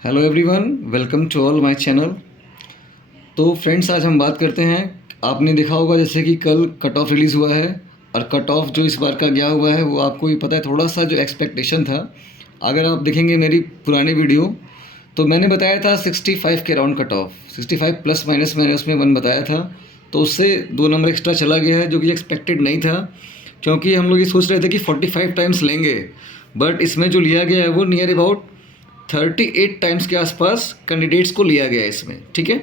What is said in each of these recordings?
Hello everyone, welcome to all my channel. तो friends, आज हम बात करते हैं। आपने देखा होगा जैसे कि कल कट ऑफ रिलीज़ हुआ है, और कट ऑफ जो इस बार का गया हुआ है वो आपको भी पता है। थोड़ा सा जो एक्सपेक्टेशन था, अगर आप देखेंगे मेरी पुरानी वीडियो, तो मैंने बताया था 65 के round cut off, 65 plus minus मैंने उसमें 1 बताया था। तो उससे 2 नंबर एक्स्ट्रा चला गया है, जो कि एक्सपेक्टेड नहीं था, क्योंकि हम लोग ये सोच रहे थे कि 45 टाइम्स लेंगे। बट इसमें जो लिया गया है वो नियर अबाउट 38 टाइम्स के आसपास कैंडिडेट्स को लिया गया है इसमें। ठीक है,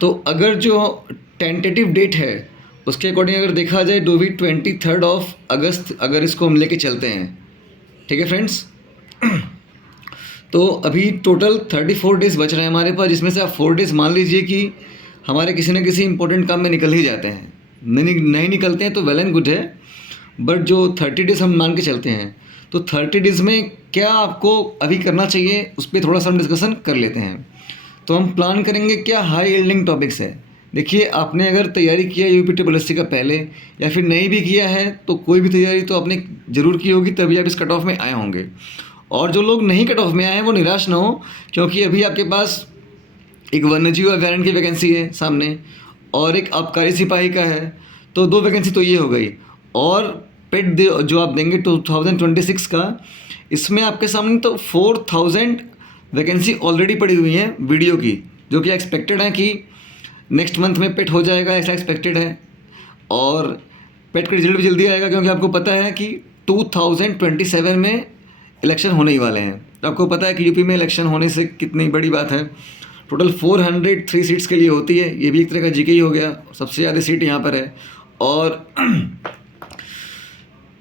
तो अगर जो टेंटेटिव डेट है उसके अकॉर्डिंग अगर देखा जाए, डो भी 23 ऑफ अगस्त अगर इसको हम लेके चलते हैं। ठीक है फ्रेंड्स, तो अभी टोटल 34 डेज़ बच रहे हैं हमारे पास, जिसमें से आप 4 डेज़ मान लीजिए कि हमारे किसी न किसी इंपॉर्टेंट काम में निकल ही जाते हैं। नहीं निकलते हैं तो वेल एंड गुड है, बट जो 30 डेज़ हम मान के चलते हैं, तो 30 डेज़ में क्या आपको अभी करना चाहिए उस पर थोड़ा सा हम डिस्कशन कर लेते हैं। तो हम प्लान करेंगे क्या हाई यील्डिंग टॉपिक्स है। देखिए, आपने अगर तैयारी किया यूपीटी का पहले, या फिर नहीं भी किया है, तो कोई भी तैयारी तो आपने ज़रूर की होगी, तभी आप इस कट ऑफ में आए होंगे। और जो लोग नहीं कट ऑफ में आए हैं वो निराश ना हो, क्योंकि अभी आपके पास एक वन्यजीव अभ्यारण्य की वैकेंसी है सामने, और एक आबकारी सिपाही का है। तो 2 वैकेंसी तो ये हो गई। और पेड जो आप देंगे 2026 का, इसमें आपके सामने तो 4000 वैकेंसी ऑलरेडी पड़ी हुई हैं वीडियो की, जो कि एक्सपेक्टेड है कि नेक्स्ट मंथ में पेट हो जाएगा, ऐसा एक्सपेक्टेड है। और पेट का रिजल्ट भी जल्दी आएगा, क्योंकि आपको पता है कि 2027 में इलेक्शन होने ही वाले हैं। तो आपको पता है कि यूपी में इलेक्शन होने से कितनी बड़ी बात है। टोटल 403 सीट्स के लिए होती है, ये भी एक तरह का जीके ही हो गया, सबसे ज़्यादा सीट यहाँ पर है। और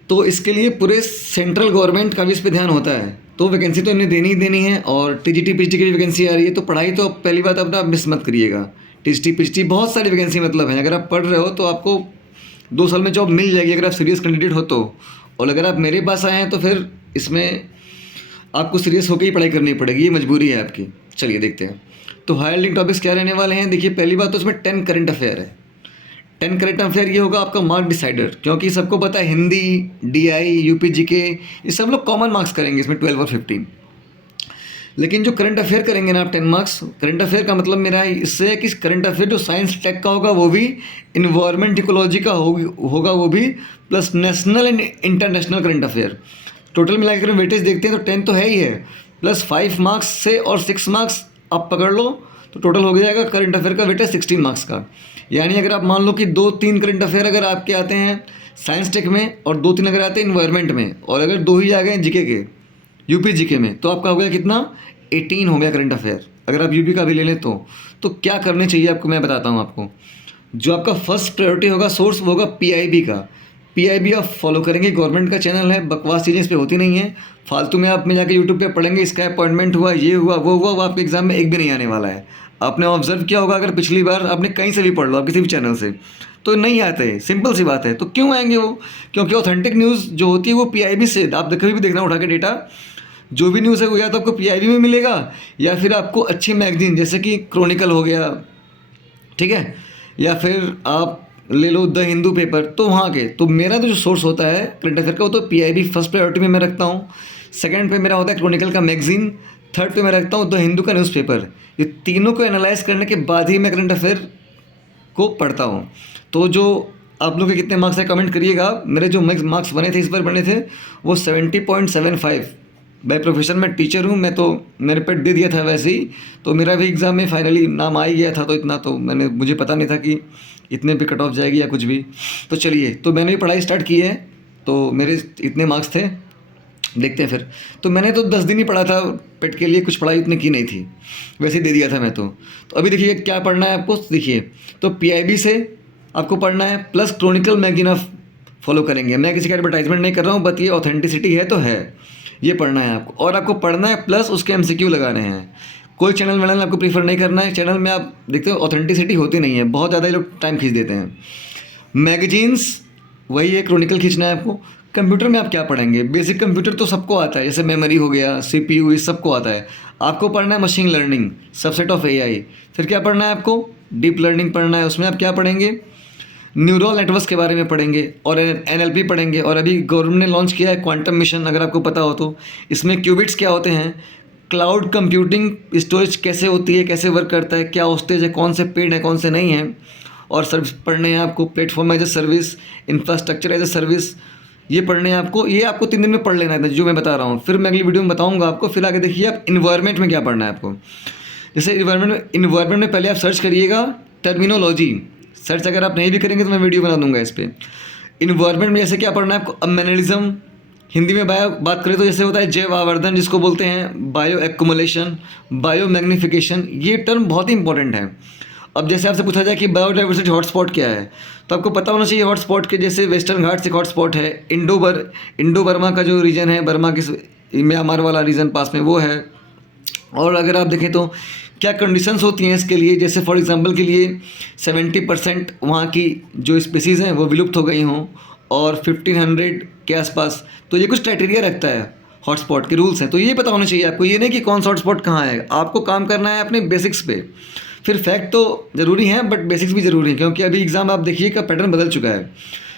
तो इसके लिए पूरे सेंट्रल गवर्नमेंट का भी इस पर ध्यान होता है, तो वैकेंसी तो इन्हें देनी ही देनी है। और टीजीटी पीजीटी की भी वैकेंसी आ रही है, तो पढ़ाई तो पहली बात अपना मिस मत करिएगा। टीजीटी पीजीटी बहुत सारी वैकेंसी मतलब है, अगर आप पढ़ रहे हो तो आपको 2 साल में जॉब मिल जाएगी, अगर आप सीरियस कैंडिडेट हो तो। और अगर आप मेरे पास आए हैं तो फिर इसमें आपको सीरियस होकर ही पढ़ाई करनी पड़ेगी, ये मजबूरी है आपकी। चलिए देखते हैं, तो हायर लिंक टॉपिक्स क्या रहने वाले हैं। देखिए, पहली बात तो इसमें 10 करंट अफेयर है। 10 करंट अफेयर ये होगा आपका मार्क डिसाइडर, क्योंकि सबको पता है हिंदी, डीआई, यूपी जीके, ये सब लोग कॉमन मार्क्स करेंगे इसमें 12 और 15। लेकिन जो करंट अफेयर करेंगे ना आप 10 मार्क्स, करंट अफेयर का मतलब मेरा इससे है कि करंट अफेयर जो साइंस टेक का होगा वो भी, इन्वायरमेंट इकोलॉजी का होगा वो भी, plus national and international current affair. Total मिलाकर वेटेज देखते हैं तो 10 तो है ही है, प्लस 5 मार्क्स से और 6 मार्क्स आप पकड़ लो, तो टोटल हो जाएगा करंट अफेयर का वेटेज 16 मार्क्स का। यानी अगर आप मान लो कि 2-3 करंट अफेयर अगर आपके आते हैं साइंस टेक में, और 2-3 अगर आते हैं इन्वायरमेंट में, और अगर 2 ही आ गए जीके के, यूपी जीके में, तो आपका हो गया कितना, 18 हो गया करंट अफेयर। अगर आप यूपी का भी ले लें तो क्या करने चाहिए आपको, मैं बताता हूँ आपको। जो आपका फर्स्ट प्रायोरिटी होगा सोर्स, वो होगा पीआईबी का। पीआईबी आप फॉलो करेंगे, गवर्नमेंट का चैनल है, बकवास चीज़ें इस पर होती नहीं है। फालतू में आप में जाके यूट्यूब पे पढ़ेंगे, इसका अपॉइंटमेंट हुआ, ये हुआ, वो हुआ, वो आपके एग्जाम में एक भी नहीं आने वाला है। आपने ऑब्जर्व किया होगा, अगर पिछली बार आपने कहीं से भी पढ़ लो, आप किसी भी चैनल से, तो नहीं आते, सिंपल सी बात है। तो क्यों आएंगे वो, क्योंकि ऑथेंटिक न्यूज़ जो होती है वो पीआईबी से, आप कभी भी देखना उठा के डेटा, जो भी न्यूज़ है वो या तो आपको पीआईबी में मिलेगा, या फिर आपको अच्छी मैगजीन जैसे कि क्रॉनिकल हो गया, ठीक है, या फिर आप ले लो द हिंदू पेपर, तो वहाँ के। तो मेरा तो जो सोर्स होता है करंट अफेयर का, वो तो पीआईबी फर्स्ट प्रायोरिटी में मैं रखता हूँ। सेकंड पे मेरा होता है क्रॉनिकल का मैगजीन। थर्ड पे मैं रखता हूँ द हिंदू का न्यूज़पेपर। ये तीनों को एनालाइज करने के बाद ही मैं करंट अफेयर को पढ़ता हूँ। तो जो आप लोग के कितने मार्क्स है कमेंट करिएगा। मेरे जो मार्क्स बने थे, इस बार बने थे वो 70.75। बाय प्रोफेशन मैं टीचर हूँ, मैं तो मेरे पेट दे दिया था वैसे ही, तो मेरा भी एग्ज़ाम में फाइनली नाम आ ही गया था। तो इतना तो मुझे पता नहीं था कि इतने पे कट ऑफ जाएगी या कुछ भी। तो चलिए, तो मैंने भी पढ़ाई स्टार्ट की है, तो मेरे इतने मार्क्स थे, देखते हैं फिर। तो मैंने तो 10 दिन ही पढ़ा था पेट के लिए, कुछ पढ़ाई उतनी की नहीं थी, वैसे ही दे दिया था मैं तो। अभी देखिए क्या पढ़ना है आपको। देखिए, तो पीआईबी से आपको पढ़ना है, प्लस क्रॉनिकल मैगजीन आप फॉलो करेंगे। मैं किसी का एडवर्टाइजमेंट नहीं कर रहा हूँ, बट ये ऑथेंटिसिटी है तो है, ये पढ़ना है आपको। और आपको पढ़ना है प्लस उसके एमसीक्यू लगाने हैं। कोई चैनल वैनल आपको प्रीफर नहीं करना है। चैनल में आप देखते हो ऑथेंटिसिटी होती नहीं है, बहुत ज़्यादा ये लोग टाइम खींच देते हैं। मैगजीन्स वही है, क्रॉनिकल खींचना है आपको। कंप्यूटर में आप क्या पढ़ेंगे, बेसिक कंप्यूटर तो सबको आता है, जैसे मेमोरी हो गया, सीपीयू, ये सबको आता है। आपको पढ़ना है machine learning, subset of AI. फिर क्या पढ़ना है आपको, डीप लर्निंग पढ़ना है। उसमें आप क्या पढ़ेंगे, न्यूरल नेटवर्क्स के बारे में पढ़ेंगे, और एनएलपी पढ़ेंगे। और अभी गवर्नमेंट ने लॉन्च किया है क्वांटम मिशन, अगर आपको पता हो तो। इसमें क्यूबिट्स क्या होते हैं, क्लाउड कंप्यूटिंग स्टोरेज कैसे होती है, कैसे वर्क करता है, क्या होस्टेज है, कौन से पेड है, कौन से नहीं है, और सर्विस पढ़ने हैं आपको, platform as a service, infrastructure as a service, ये पढ़ने हैं आपको। ये आपको 3 दिन में पढ़ लेना है जो मैं बता रहा हूँ, फिर मैं अगली वीडियो में बताऊँगा आपको। फिर आगे देखिए आप इन्वायरमेंट में क्या पढ़ना है आपको। जैसे इन्वायरमेंट में पहले आप सर्च करिएगा टर्मिनोलॉजी। सर्च अगर आप नहीं भी करेंगे तो मैं वीडियो बना दूंगा इस पर। इन्वायरमेंट में जैसे क्या पढ़ना है आपको, अमेनलिज्म, हिंदी में बात करें तो जैसे होता है जैव आवर्धन, जिसको बोलते हैं बायो एक्युमुलेशन, बायो मैग्निफिकेशन, ये टर्म बहुत ही इंपॉर्टेंट है। अब जैसे आपसे पूछा जाए कि बायोडाइवर्सिटी हॉटस्पॉट क्या है, तो आपको पता होना चाहिए हॉटस्पॉट के। जैसे वेस्टर्न घाट्स एक हॉटस्पॉट है, इंडो बर्मा का जो रीजन है, बर्मा के म्यांमार वाला रीजन पास में वो है। और अगर आप देखें तो क्या कंडीशंस होती हैं इसके लिए, जैसे फॉर एग्जांपल के लिए 70% वहाँ की जो स्पीसीज़ हैं वो विलुप्त हो गई हों, और 1500 के आसपास। तो ये कुछ क्राइटेरिया रखता है, हॉटस्पॉट के रूल्स हैं। तो ये पता होना चाहिए आपको, ये नहीं कि कौन सा हॉटस्पॉट कहाँ है। आपको काम करना है अपने बेसिक्स पे। फिर फैक्ट तो ज़रूरी हैं बट बेसिक्स भी ज़रूरी हैं, क्योंकि अभी एग्ज़ाम आप देखिए का पैटर्न बदल चुका है।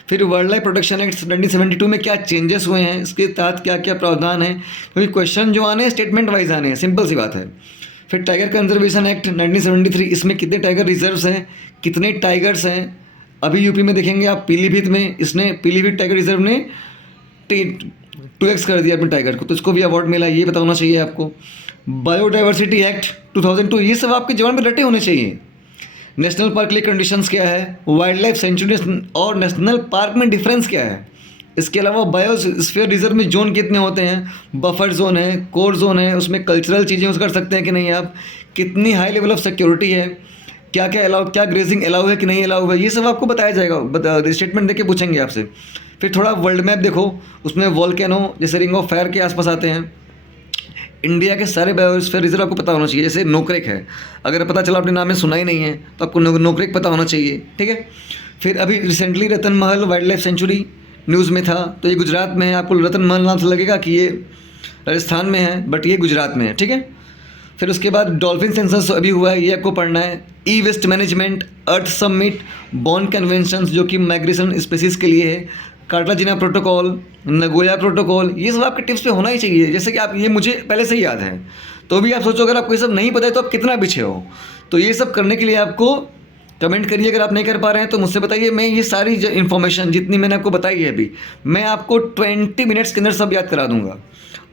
फिर वाइल्ड लाइफ प्रोटेक्शन एक्ट 1972 में क्या चेंजेस हुए हैं, इसके तहत क्या क्या प्रावधान है, क्योंकि क्वेश्चन जो आने हैं स्टेटमेंट वाइज आने हैं, सिंपल सी बात है। फिर टाइगर कंजर्वेशन एक्ट 1973, इसमें कितने टाइगर रिजर्व्स हैं, कितने टाइगर्स हैं। अभी यूपी में देखेंगे आप पीलीभीत में, इसने पीलीभीत टाइगर रिजर्व ने 2x कर दिया अपने टाइगर को, तो इसको भी अवार्ड मिला, ये बताना चाहिए आपको। बायोडाइवर्सिटी एक्ट 2002, ये सब आपके जवान में रटे होने चाहिए। नेशनल पार्क के लिए कंडीशंस क्या है, वाइल्ड लाइफ सेंचुरी और नेशनल पार्क में डिफरेंस क्या है। इसके अलावा बायोस्फीयर रिजर्व में जोन कितने होते हैं, बफर जोन है, कोर जोन है, उसमें कल्चरल चीज़ें यूज़ कर सकते हैं कि नहीं आप, कितनी हाई लेवल ऑफ सिक्योरिटी है, क्या क्या अलाउ, क्या ग्रेजिंग अलाउ है कि नहीं अलाउ है, ये सब आपको बताया जाएगा। स्टेटमेंट देके पूछेंगे आपसे। फिर थोड़ा वर्ल्ड मैप देखो, उसमें वॉल्केनो जैसे रिंग ऑफ फायर के आसपास आते हैं। इंडिया के सारे बायोस्फीयर रिजर्व आपको पता होना चाहिए। जैसे नोकरेक है, अगर पता चला आपने नाम में सुना ही नहीं है तो आपको नोकरेक पता होना चाहिए, ठीक है। फिर अभी रिसेंटली रतन महल वाइल्ड लाइफ सेंचुरी न्यूज़ में था, तो ये गुजरात में है। आपको रतन महल नाम से लगेगा कि ये राजस्थान में है, बट ये गुजरात में है, ठीक है। फिर उसके बाद डॉल्फिन सेंसस अभी हुआ है, ये आपको पढ़ना है। ई वेस्ट मैनेजमेंट, अर्थ समिट, बॉन कन्वेंशन जो कि माइग्रेशन स्पेसीज के लिए है, कार्टाजिना प्रोटोकॉल, नगोया प्रोटोकॉल, ये सब आपके टिप्स पे होना ही चाहिए। जैसे कि आप, ये मुझे पहले से ही याद है, तो भी आप सोचो अगर आपको ये सब नहीं पता है तो आप कितना पीछे हो। तो ये सब करने के लिए आपको कमेंट करिए, अगर आप नहीं कर पा रहे हैं तो मुझसे बताइए। मैं ये सारी इन्फॉर्मेशन जितनी मैंने आपको बताई है अभी, मैं आपको 20 मिनट्स के अंदर सब याद करा दूंगा,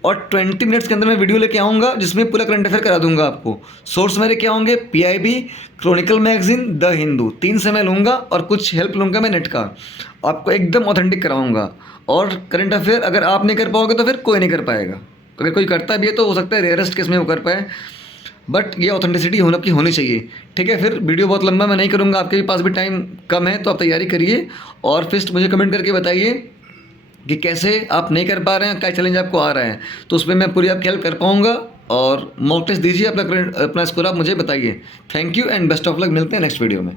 और 20 मिनट्स के अंदर मैं वीडियो लेके आऊँगा जिसमें पूरा करंट अफेयर करा दूंगा आपको। सोर्स मेरे क्या होंगे, PIB, Chronicle magazine, the Hindu, 3 से मैं लूँगा, और कुछ हेल्प लूँगा मैं नेट का। आपको एकदम ऑथेंटिक कराऊँगा। और करंट अफेयर अगर आप नहीं कर पाओगे तो फिर कोई नहीं कर पाएगा। अगर कोई करता भी है तो हो सकता है रेयरेस्ट केस में वो कर पाए, बट ये ऑथेंटिसिटी होनी चाहिए, ठीक है। फिर वीडियो बहुत लंबा मैं नहीं करूँगा, आपके भी पास भी टाइम कम है, तो आप तैयारी करिए। और फिर मुझे कमेंट करके बताइए कि कैसे आप नहीं कर पा रहे हैं, क्या चैलेंज आपको आ रहा है, तो उसमें मैं पूरी आपकी हेल्प कर पाऊँगा। और मॉक टेस्ट दीजिए, अपना स्कोर आप मुझे बताइए। Thank you and best of luck, मिलते हैं नेक्स्ट वीडियो में।